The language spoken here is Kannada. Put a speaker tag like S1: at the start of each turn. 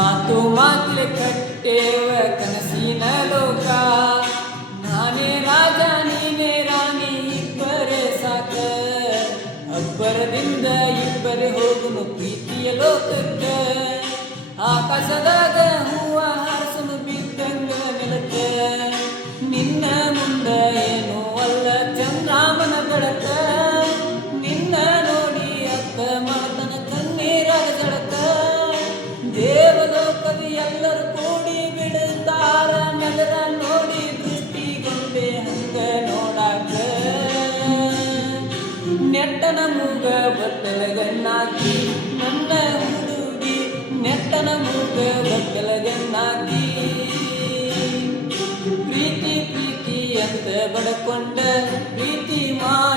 S1: ಮಾತು ಮಾತಿಲೆ ಕಟ್ಟೇವ ಕನಸಿನ ಲೋಕ. ನಾನೇ ರಾಜ, ನೀನೇ ರಾಣಿ, ಇಬ್ಬರೇ ಸಾಕ. ಅಬ್ಬರದಿಂದ ಇಬ್ಬರೇ ಹೋಗುನು ಪ್ರೀತಿಯ ಲೋಕಕ್ಕೆ. ಆಕಾಶದಾಗ ಹೂವ ಹಾಸನು ಬಿದ್ದಂಗ ನೆಲಕ ನಿನ್ನ ಮುಂದ ಏನೂ ಅಲ್ಲ ಚಂದ್ರಾಮನ ಬೆಳಕ ದೇವಲೋಕದ ಎಲ್ಲರೂ ಕೂಡಿ ಬಿಡುತ್ತಾರ. ನಗರ ನೋಡಿ ದೃಷ್ಟಿಗೊಂಡೆ ಹಂಗ ನೋಡಾಕ. ನೆಟ್ಟನ ಮೂಗ ಬತ್ತಲ ಗನ್ನಾಕಿ ನನ್ನ ಹುಡುಗಿ ನೆಟ್ಟನ ಮೂಗ ಬತ್ತಲ ಗನ್ನಾಕಿ ಪ್ರೀತಿ ಪ್ರೀತಿ ಅಂತ ಬಡಕೊಂಡ, ಪ್ರೀತಿ ಮಾಡಿದಿ